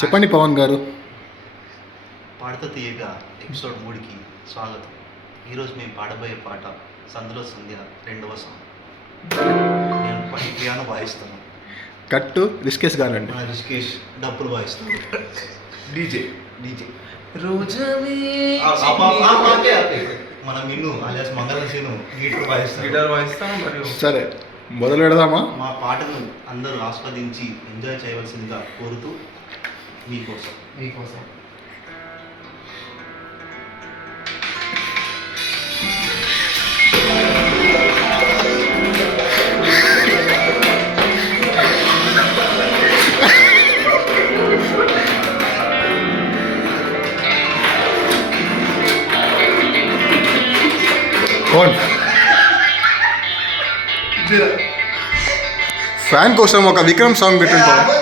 చెప్పండి పవన్ గారు. పాడత తీయగా ఎపిసోడ్ 3కి స్వాగతం. ఈరోజు మేము పాడబోయే పాట సందులో సంధ్య 2వ సాంగ్. నేను పియానో వాయిస్తాను, కట్టు రిస్కేస్ గానండి. మన రిషికేష్ డప్పులు వాయిస్తాను, డీజే మన మిన్ను alias మంగళసేను గిటార్ వాయిస్తాను. మరియు సరే మొదలు పెడదామా? మా పాటను అందరూ ఆస్వాదించి ఎంజాయ్ చేయవలసిందిగా కోరుతూ మీకోసం ఫ్యాన్ కోసం ఒక విక్రమ్ సాంగ్ పెట్టండి పవన్.